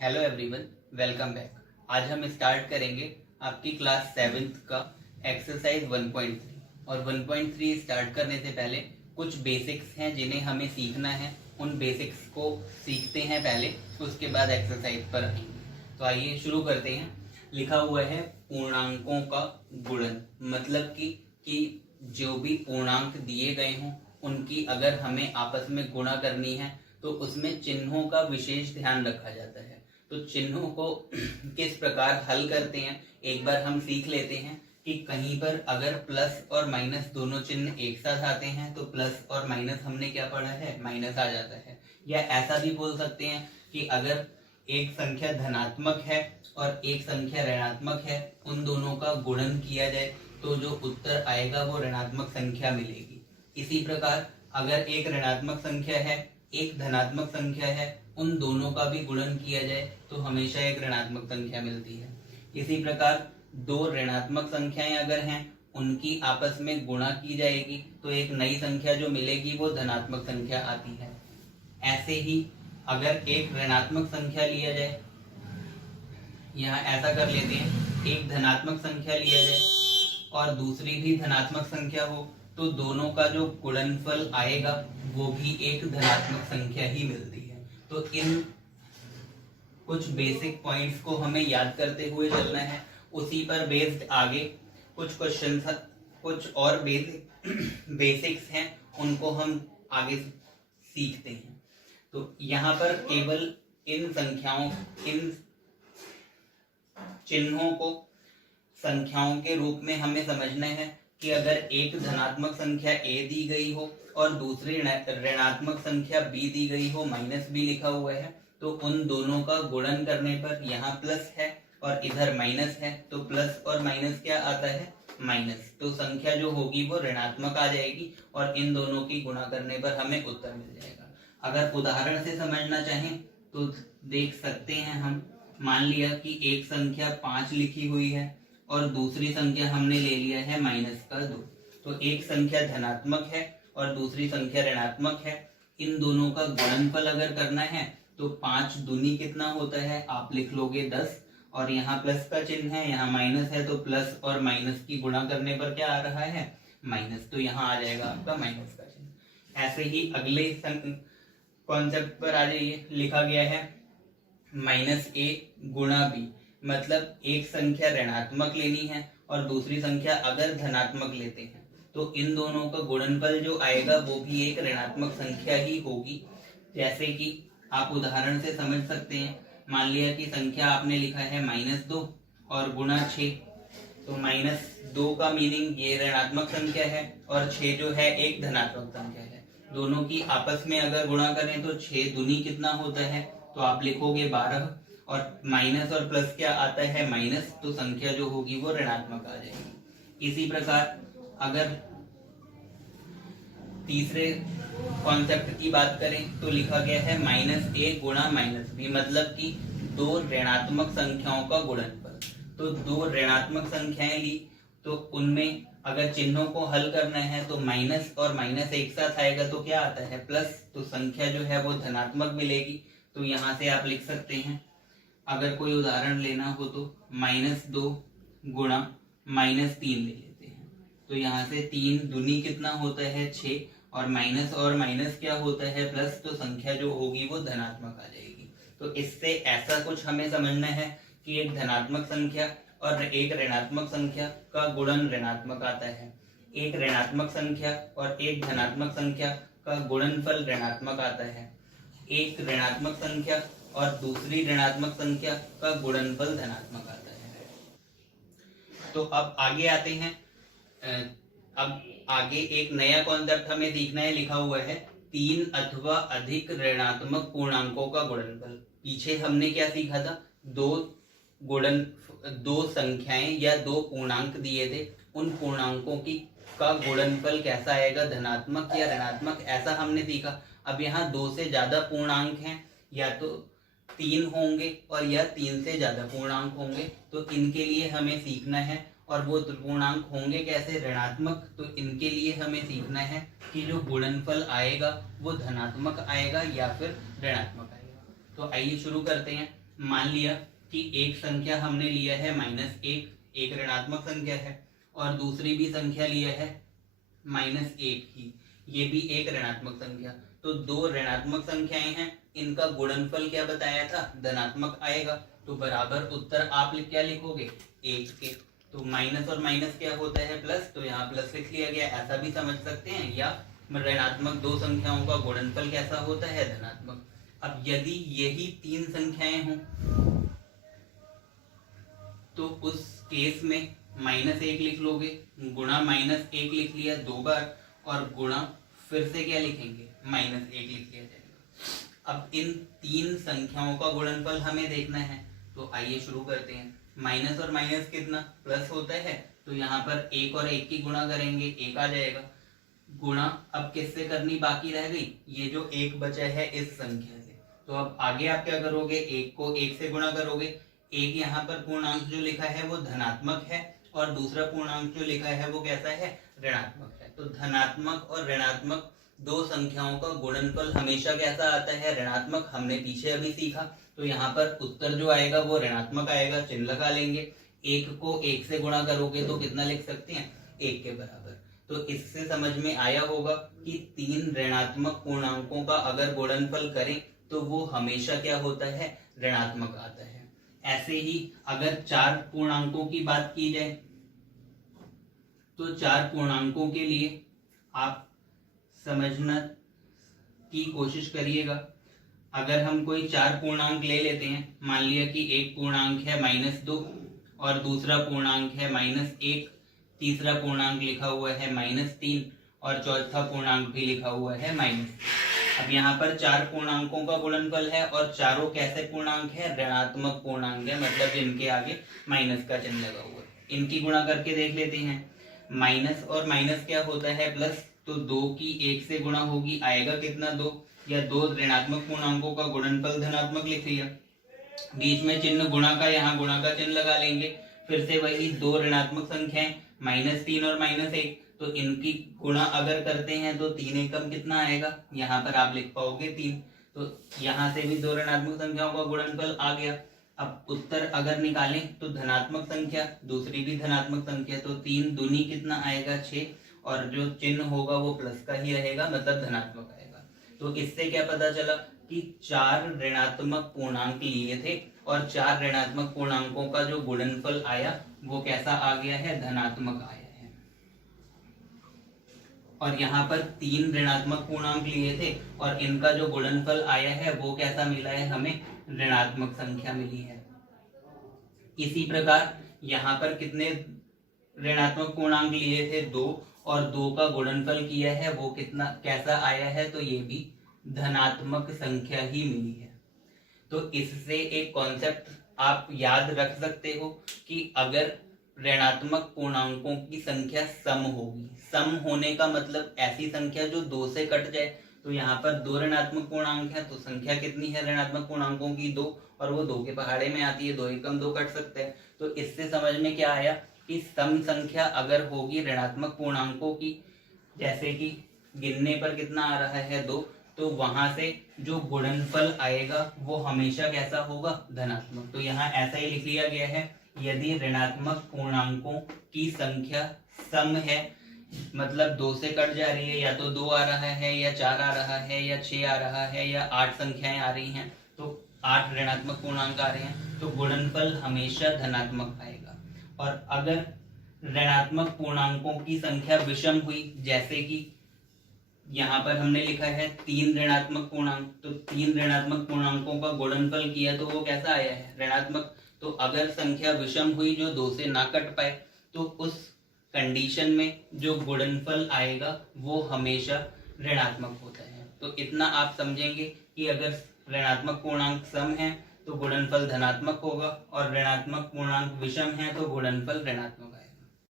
Hello everyone, welcome back. आज हम start करेंगे आपकी क्लास 7th का एक्सरसाइज 1.3। और 1.3 स्टार्ट करने से पहले कुछ बेसिक्स हैं जिन्हें हमें सीखना है। उन बेसिक्स को सीखते हैं पहले, उसके बाद एक्सरसाइज पर आएंगे। तो आइए शुरू करते हैं। लिखा हुआ है पूर्णांकों का गुणन, मतलब कि जो भी पूर्णांक दिए गए हों उनकी अगर हमें आपस में गुणा करनी है तो उसमें चिन्हों का विशेष ध्यान रखा जाता है। तो चिन्हों को किस प्रकार हल करते हैं एक बार हम सीख लेते हैं कि कहीं पर अगर प्लस और माइनस दोनों चिन्ह एक साथ आते हैं तो प्लस और माइनस हमने क्या पढ़ा है, माइनस आ जाता है। या ऐसा भी बोल सकते हैं कि अगर एक संख्या धनात्मक है और एक संख्या ऋणात्मक है, उन दोनों का गुणन किया जाए तो जो उत्तर आएगा वो ऋणात्मक संख्या मिलेगी। इसी प्रकार अगर एक ऋणात्मक संख्या है, एक धनात्मक संख्या है, उन दोनों का भी गुणन किया जाए तो हमेशा एक ऋणात्मक संख्या मिलती है। इसी प्रकार दो ऋणात्मक संख्याएं अगर हैं, उनकी आपस में गुणा की जाएगी तो एक नई संख्या जो मिलेगी वो धनात्मक संख्या आती है। ऐसे ही अगर एक ऋणात्मक संख्या लिया जाए, यहाँ ऐसा कर लेते हैं, एक धनात्मक संख्या लिया जाए और दूसरी भी धनात्मक संख्या हो तो दोनों का जो गुणनफल आएगा वो भी एक धनात्मक संख्या ही मिलती है। तो इन कुछ बेसिक पॉइंट्स को हमें याद करते हुए चलना है। उसी पर बेस्ड आगे कुछ क्वेश्चन, कुछ और बेसिक्स हैं, उनको हम आगे सीखते हैं। तो यहाँ पर केवल इन संख्याओं, इन चिन्हों को संख्याओं के रूप में हमें समझना है कि अगर एक धनात्मक संख्या a दी गई हो और दूसरी ऋणात्मक संख्या b दी गई हो, माइनस b लिखा हुआ है, तो उन दोनों का गुणन करने पर यहाँ प्लस है और इधर माइनस है, तो प्लस और माइनस क्या आता है, माइनस। तो संख्या जो होगी वो ऋणात्मक आ जाएगी और इन दोनों की गुणा करने पर हमें उत्तर मिल जाएगा। अगर उदाहरण से समझना चाहें तो देख सकते हैं हम। मान लिया कि एक संख्या 5 लिखी हुई है और दूसरी संख्या हमने ले लिया है -2। तो एक संख्या धनात्मक है और दूसरी संख्या ऋणात्मक है। इन दोनों का गुणनफल अगर करना है तो 5 दूनी कितना होता है, आप लिख लोगे 10, और यहाँ प्लस का चिन्ह है, यहाँ माइनस है, तो प्लस और माइनस की गुणा करने पर क्या आ रहा है, माइनस। तो यहाँ आ जाएगा आपका माइनस का चिन्ह। ऐसे ही अगले कॉन्सेप्ट पर आ जाइए। लिखा गया है -a गुणा b, मतलब एक संख्या ऋणात्मक लेनी है और दूसरी संख्या अगर धनात्मक लेते हैं तो इन दोनों का गुणनफल जो आएगा वो भी एक ऋणात्मक संख्या ही होगी। जैसे कि आप उदाहरण से समझ सकते हैं। मान लिया कि संख्या आपने लिखा है -2 और गुणा 6, तो -2 का मीनिंग ये ऋणात्मक संख्या है और 6 जो है एक धनात्मक संख्या है। दोनों की आपस में अगर गुणा करें तो 6 दूनी कितना होता है, तो आप लिखोगे 12, और माइनस और प्लस क्या आता है, माइनस, तो संख्या जो होगी वो ऋणात्मक आ जाएगी। इसी प्रकार अगर तीसरे कॉन्सेप्ट की बात करें तो लिखा गया है -a गुणा -b, मतलब कि दो ऋणात्मक संख्याओं का गुणनफल। तो दो ऋणात्मक संख्याएं ली तो उनमें अगर चिन्हों को हल करना है तो माइनस और माइनस एक साथ आएगा तो क्या आता है, प्लस, तो संख्या जो है वो धनात्मक मिलेगी। तो यहाँ से आप लिख सकते हैं, अगर कोई उदाहरण लेना हो तो -2 गुणा -3 ले लेते हैं। तो यहाँ से 3 दूनी कितना होता है, 6, और माइनस क्या होता है, प्लस, तो संख्या जो होगी वो धनात्मक आ जाएगी। तो इससे ऐसा कुछ हमें समझना है कि एक धनात्मक संख्या और एक ऋणात्मक संख्या का गुणन ऋणात्मक आता है, एक ऋणात्मक संख्या और एक धनात्मक संख्या का गुणनफल ऋणात्मक आता है, एक ऋणात्मक संख्या और दूसरी ऋणात्मक संख्या का गुणनफल धनात्मक आता है। तो अब आगे आते हैं। अब आगे एक नया कॉन्सेप्ट हमें सीखना है। लिखा हुआ है 3 अथवा अधिक ऋणात्मक पूर्णांकों का गुणनफल। पीछे हमने क्या सीखा था, दो संख्याएं या दो पूर्णांक दिए थे, उन पूर्णांकों की का गुणनफल कैसा आएगा, धनात्मक या ऋणात्मक, ऐसा हमने सीखा। अब यहाँ 2 से ज्यादा पूर्णांक हैं, या तो 3 होंगे और या 3 से ज्यादा पूर्णांक होंगे, तो इनके लिए हमें सीखना है। और वो पूर्णांक होंगे कैसे, ऋणात्मक। तो इनके लिए हमें सीखना है कि जो गुणनफल आएगा वो धनात्मक आएगा या फिर ऋणात्मक आएगा। तो आइए शुरू करते हैं। मान लिया कि एक संख्या हमने लिया है -1, एक ऋणात्मक संख्या है, और दूसरी भी संख्या लिया है -1 ही, ये भी एक ऋणात्मक संख्या। तो दो ऋणात्मक संख्याएं हैं, इनका गुणनफल क्या बताया था, धनात्मक आएगा। तो बराबर उत्तर आप क्या लिखोगे, 1 के। तो माइनस और माइनस क्या होता है, प्लस, तो यहाँ प्लस लिख लिया गया, ऐसा भी समझ सकते हैं। या ऋणात्मक दो संख्याओं का गुणनफल कैसा होता है, धनात्मक। अब यदि यही तीन संख्याएं हों तो उस केस में -1 लिख लोगे, गुणा -1 लिख लिया 2 बार, और गुणा फिर से क्या लिखेंगे, -1 लिख लिया जाएगा। अब इन तीन संख्याओं का गुणनफल हमें देखना है, तो आइए शुरू करते हैं। माइनस और माइनस कितना, प्लस होता है, तो यहाँ पर 1 और 1 की गुणा करेंगे, 1 आ जाएगा। गुणा अब किससे करनी बाकी रह गई, ये जो 1 बचा है इस संख्या से। तो अब आगे आप क्या करोगे, 1 को 1 से गुणा करोगे। एक यहाँ पर पूर्णांक जो लिखा है वो धनात्मक है, और दूसरा पूर्णांक जो लिखा है वो कैसा है, ऋणात्मक है। तो धनात्मक और ऋणात्मक दो संख्याओं का गुणनफल हमेशा कैसा आता है, ऋणात्मक। हमने पीछे अभी सीखा। तो यहाँ पर उत्तर जो आएगा वो ऋणात्मक आएगा, चिन्ह लगा लेंगे। 1 को 1 से गुणा करोगे तो कितना लिख सकते हैं, 1 के बराबर। तो इससे समझ में आया होगा कि तीन ऋणात्मक पूर्णांकों का अगर गुणनफल करें तो वो हमेशा क्या होता है, ऋणात्मक आता है। ऐसे ही अगर चार पूर्णांकों की बात की जाए तो चार पूर्णांकों के लिए आप समझना की कोशिश करिएगा। अगर हम कोई चार पूर्णांक ले लेते हैं, मान लिया कि एक पूर्णांक है -2 और दूसरा पूर्णांक है -1, तीसरा पूर्णांक लिखा हुआ है -3 और चौथा पूर्णांक भी लिखा हुआ है -। अब यहाँ पर चार पूर्णांकों का गुणनफल है और चारों कैसे पूर्णांक है, ऋणात्मक पूर्णांक है, मतलब इनके आगे माइनस का चिन्ह लगा हुआ है। इनकी गुणा करके देख लेते हैं। माइनस और माइनस क्या होता है, प्लस। तो 2 की 1 से गुणा होगी, आएगा कितना, 2, या दो ऋणात्मक पूर्णांकों का गुणनफल धनात्मक लिख लिया। बीच में चिन्ह गुणा का, यहाँ गुणा का चिन्ह लगा लेंगे। फिर से वही दो ऋणात्मक संख्याएं -3 और -1, तो इनकी गुणा अगर करते हैं तो 3 एकम कितना आएगा, यहाँ पर आप लिख पाओगे 3। तो यहाँ से भी दो ऋणात्मक संख्याओं का गुणनफल आ गया। अब उत्तर अगर निकालें तो धनात्मक संख्या, दूसरी भी धनात्मक संख्या, तो 3 दूनी कितना आएगा, 6, और जो चिन्ह होगा वो प्लस का ही रहेगा, मतलब धनात्मक आएगा। तो इससे क्या पता चला कि चार ऋणात्मक पूर्णांक लिए थे और चार ऋणात्मक पूर्णांकों का जो गुणनफल आया वो कैसा आ गया है, धनात्मक आया है। और यहाँ पर 3 ऋणात्मक पूर्णांक लिए थे और इनका जो गुणनफल आया है वो कैसा मिला है, हमें ऋणात्मक संख्या मिली है। इसी प्रकार यहाँ पर कितने ऋणात्मक पूर्णांक लिए थे, 2, और 2 का गुणनफल किया है वो कितना, कैसा आया है, तो ये भी धनात्मक संख्या ही मिली है। तो इससे एक कॉन्सेप्ट आप याद रख सकते हो कि अगर ऋणात्मक पूर्णांकों की संख्या सम होगी, सम होने का मतलब ऐसी संख्या जो 2 से कट जाए। तो यहाँ पर 2 ऋणात्मक पूर्णांक है, तो संख्या कितनी है ऋणात्मक पूर्णांकों की, 2, और वो 2 के पहाड़े में आती है, 2 एकम 2 कट सकते हैं। तो इससे समझ में क्या आया कि सम संख्या अगर होगी ऋणात्मक पूर्णांकों की, जैसे कि गिनने पर कितना आ रहा है, 2, तो वहां से जो गुणनफल आएगा वो हमेशा कैसा होगा, धनात्मक। तो यहाँ ऐसा ही लिख लिया गया है, यदि ऋणात्मक पूर्णांकों की संख्या सम है, मतलब 2 से कट जा रही है, या तो 2 आ रहा है, या 4 आ रहा है, या 6 आ रहा है, या 8 संख्याएं आ रही हैं, तो 8 ऋणात्मक पूर्णांक आ रहे हैं, तो गुणनफल हमेशा धनात्मक आएगा। और अगर ऋणात्मक पूर्णांकों की संख्या विषम हुई, जैसे कि यहाँ पर हमने लिखा है 3 ऋणात्मक पूर्णांक, तो 3 ऋणात्मक पूर्णांकों का गुणनफल किया तो वो कैसा आया है, ऋणात्मक। तो अगर संख्या विषम हुई जो 2 से ना कट पाए, तो उस कंडीशन में जो गुणनफल आएगा वो हमेशा ऋणात्मक होता है। तो इतना आप समझेंगे कि अगर ऋणात्मक पूर्णांक सम है तो गुणनफल धनात्मक होगा, और ऋणात्मक पूर्णांक विषम है तो गुणनफल ऋणात्मक